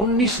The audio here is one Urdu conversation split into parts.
19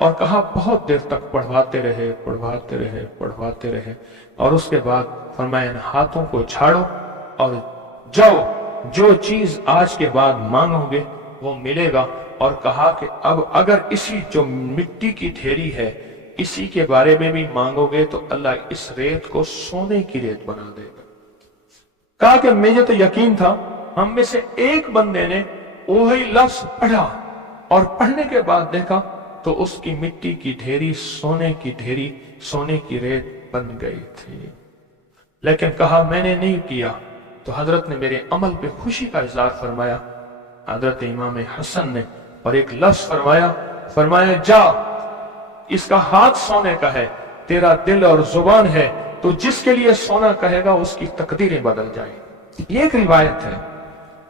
اور کہا بہت دیر تک پڑھواتے رہے پڑھواتے رہے پڑھواتے رہے، اور اس کے بعد فرمایا ان ہاتھوں کو جھاڑو اور جاؤ، جو چیز آج کے بعد مانگو گے وہ ملے گا۔ اور کہا کہ اب اگر اسی جو مٹی کی ڈھیری ہے اسی کے بارے میں بھی مانگو گے تو اللہ اس ریت کو سونے کی ریت بنا دے گا۔ کہا کہ مجھے تو یقین تھا، ہم میں سے ایک بندے نے وہی لفظ پڑھا اور پڑھنے کے بعد دیکھا تو اس کی مٹی کی ڈھیری سونے کی ڈھیری، سونے کی ریت بن گئی تھی۔ لیکن کہا میں نے نہیں کیا، تو حضرت نے میرے عمل پہ خوشی کا اظہار فرمایا، حضرت امام حسن نے، اور ایک لفظ فرمایا جا، اس کا ہاتھ سونے کا ہے، تیرا دل اور زبان ہے، تو جس کے لیے سونا کہے گا اس کی تقدیریں بدل جائیں۔ یہ ایک روایت ہے،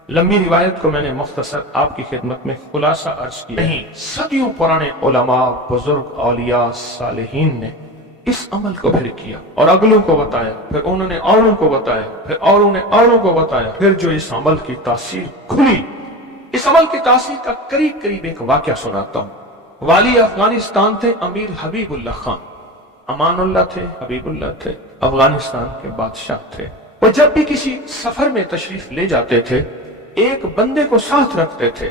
لمبی روایت کو میں نے مختصر آپ کی خدمت میں خلاصہ عرض کیا نہیں۔ صدیوں پرانے علماء، بزرگ، اولیاء، صالحین نے اس عمل کو پھر کیا اور اگلوں کو بتایا، پھر انہوں نے اوروں کو بتایا، پھر اوروں نے اوروں کو بتایا، پھر جو اس عمل کی تاثیر کھلی، اس عمل کی تاثیر کا قریب ایک واقعہ سناتا ہوں۔ والی افغانستان تھے امیر حبیب اللہ خان، امان اللہ تھے، حبیب اللہ تھے، افغانستان کے بادشاہ تھے۔ وہ جب بھی کسی سفر میں تشریف لے جاتے تھے ایک بندے کو ساتھ رکھتے تھے،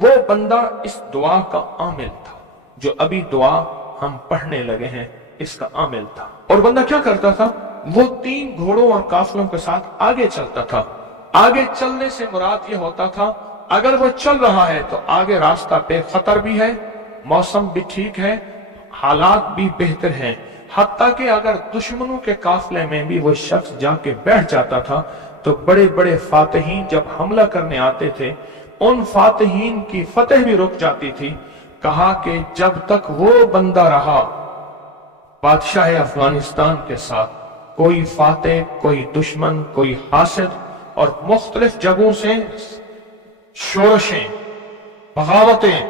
وہ بندہ اس دعا کا عامل تھا، جو ابھی دعا ہم پڑھنے لگے ہیں اس کا عامل تھا۔ اور بندہ کیا کرتا تھا، وہ 3 گھوڑوں اور قافلوں کے ساتھ آگے چلتا تھا۔ آگے چلنے سے مراد یہ ہوتا تھا اگر وہ چل رہا ہے تو آگے راستہ بے خطر بھی ہے، موسم بھی ٹھیک ہے، حالات بھی بہتر ہیں، حتیٰ کہ اگر دشمنوں کے قافلے میں بھی وہ شخص جا کے بیٹھ جاتا تھا تو بڑے بڑے فاتحین جب حملہ کرنے آتے تھے ان فاتحین کی فتح بھی رک جاتی تھی۔ کہا کہ جب تک وہ بندہ رہا بادشاہ افغانستان کے ساتھ، کوئی فاتح، کوئی دشمن، کوئی حاسد، اور مختلف جگہوں سے شورشیں، بغاوتیں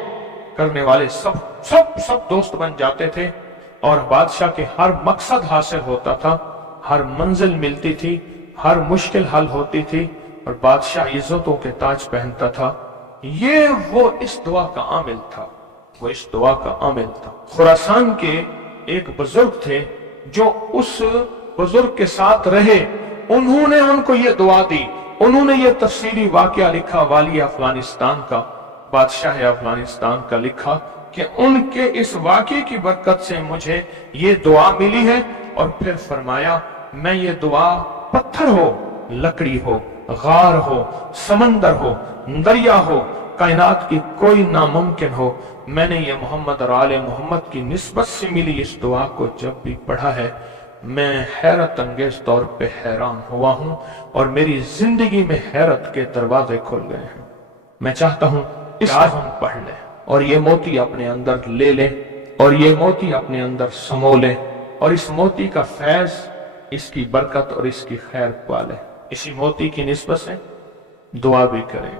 کرنے والے سب دوست بن جاتے تھے، اور بادشاہ کے ہر مقصد حاصل ہوتا تھا، ہر منزل ملتی تھی، ہر مشکل حل ہوتی تھی، اور بادشاہ عزتوں کے تاج پہنتا تھا۔ یہ وہ اس دعا کا عامل تھا، وہ اس دعا کا عامل تھا۔ خراسان کے ایک بزرگ تھے جو اس بزرگ کے ساتھ رہے، انہوں نے ان کو یہ دعا دی، انہوں نے یہ تفصیلی واقعہ لکھا، والی افغانستان کا، بادشاہ افغانستان کا لکھا کہ ان کے اس واقعے کی برکت سے مجھے یہ دعا ملی ہے، اور پھر فرمایا میں یہ دعا پتھر ہو، لکڑی ہو، غار ہو، سمندر ہو، دریا ہو، کائنات کی کوئی ناممکن ہو، میں نے یہ محمد اور آل محمد کی نسبت سے ملی اس دعا کو جب بھی پڑھا ہے میں حیرت انگیز طور پہ حیران ہوا ہوں، اور میری زندگی میں حیرت کے دروازے کھل گئے ہیں۔ میں چاہتا ہوں اس کو ہم پڑھ لیں اور یہ موتی اپنے اندر لے لیں، اور یہ موتی اپنے اندر سمو لیں، اور اس موتی کا فیض، اس کی برکت اور اس کی خیر پالیں۔ اسی موتی کی نسبت سے دعا بھی کریں۔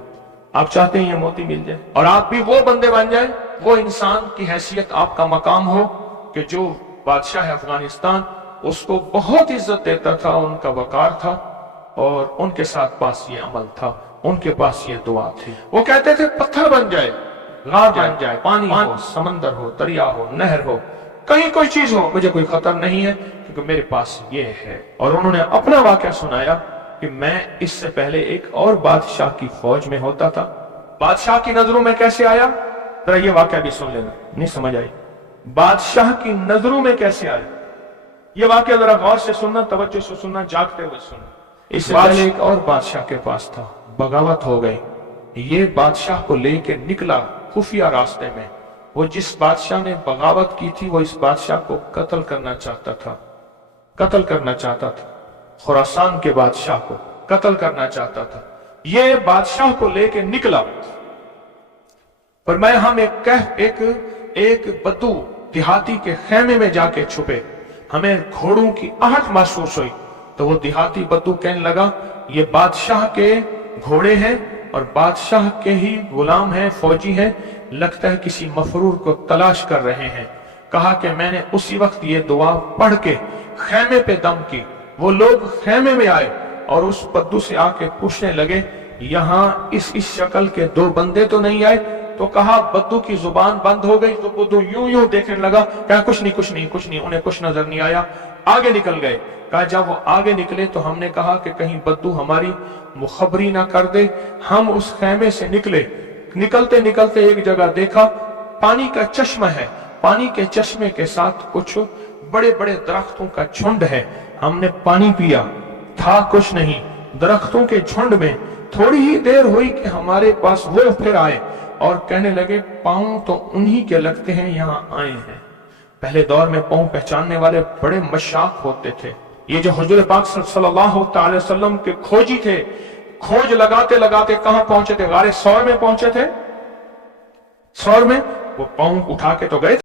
آپ چاہتے ہیں یہ موتی مل جائے اور آپ بھی وہ بندے بن جائیں، وہ انسان کی حیثیت آپ کا مقام ہو کہ جو بادشاہ افغانستان اس کو بہت عزت دیتا تھا، ان کا وقار تھا، اور ان کے ساتھ پاس یہ عمل تھا، ان کے پاس یہ دعا تھی۔ وہ کہتے تھے پتھر بن جائے، غار بن جائے، پانی ہو، سمندر ہو، دریا ہو، نہر ہو، کہیں کوئی چیز ہو، مجھے کوئی خطر نہیں ہے کیونکہ میرے پاس یہ ہے۔ اور انہوں نے اپنا واقعہ سنایا کہ میں اس سے پہلے ایک اور بادشاہ کی فوج میں ہوتا تھا، بادشاہ کی نظروں میں کیسے آیا، ذرا یہ واقعہ بھی سن لینا، نہیں سمجھ آئی، بادشاہ کی نظروں میں کیسے آیا، یہ واقعہ ذرا غور سے سننا، توجہ سے سننا، جاگتے ہوئے سننا۔ اس سے پہلے ایک اور بادشاہ کے پاس تھا، بغاوت ہو گئی، یہ بادشاہ کو لے کے نکلا خفیہ راستے میں، وہ جس بادشاہ نے بغاوت کی تھی وہ اس بادشاہ کو قتل کرنا چاہتا تھا، قتل کرنا چاہتا تھا، خراسان کے بادشاہ کو قتل کرنا چاہتا تھا۔ یہ بادشاہ کو لے کے نکلا، پر میں ہم ایک بدو دیہاتی کے خیمے میں جا کے چھپے، ہمیں گھوڑوں کی آہٹ محسوس ہوئی، تو وہ دیہاتی بدو کہنے لگا یہ بادشاہ کے گھوڑے ہیں اور بادشاہ کے ہی غلام ہیں، فوجی ہیں، لگتا ہے کسی مفرور کو تلاش کر رہے ہیں۔ کہا کہ میں نے اسی وقت یہ دعا پڑھ کے خیمے پہ دم کی، وہ لوگ خیمے میں آئے اور اس بدو سے آ کے پوچھنے لگے یہاں اس شکل کے 2 بندے تو نہیں آئے؟ تو کہا بدو کی زبان بند ہو گئی، تو بدو یوں یوں دیکھنے لگا، کہا کچھ نہیں، انہیں کچھ نظر نہیں آیا، آگے نکل گئے۔ کہا جب وہ آگے نکلے تو ہم نے کہا کہ کہیں بدو ہماری مخبری نہ کر دے۔ ہم اس خیمے سے نکلتے ایک جگہ دیکھا پانی کا چشمہ ہے، پانی کے چشمے کے ساتھ کچھ بڑے بڑے درختوں کا جھنڈ ہے۔ ہم نے پانی پیا، تھا کچھ نہیں، درختوں کے جھنڈ میں۔ تھوڑی ہی دیر ہوئی کہ ہمارے پاس وہ پھر آئے اور کہنے لگے پاؤں تو انہی کے لگتے ہیں، یہاں آئے ہیں۔ پہلے دور میں پاؤں پہچاننے والے بڑے مشاق ہوتے تھے۔ یہ جو حضور پاک صلی اللہ علیہ وسلم کے کھوجی تھے، کھوج لگاتے لگاتے کہاں پہنچے تھے؟ غار ثور میں پہنچے تھے۔ ثور میں وہ پاؤں اٹھا کے تو گئے تھے۔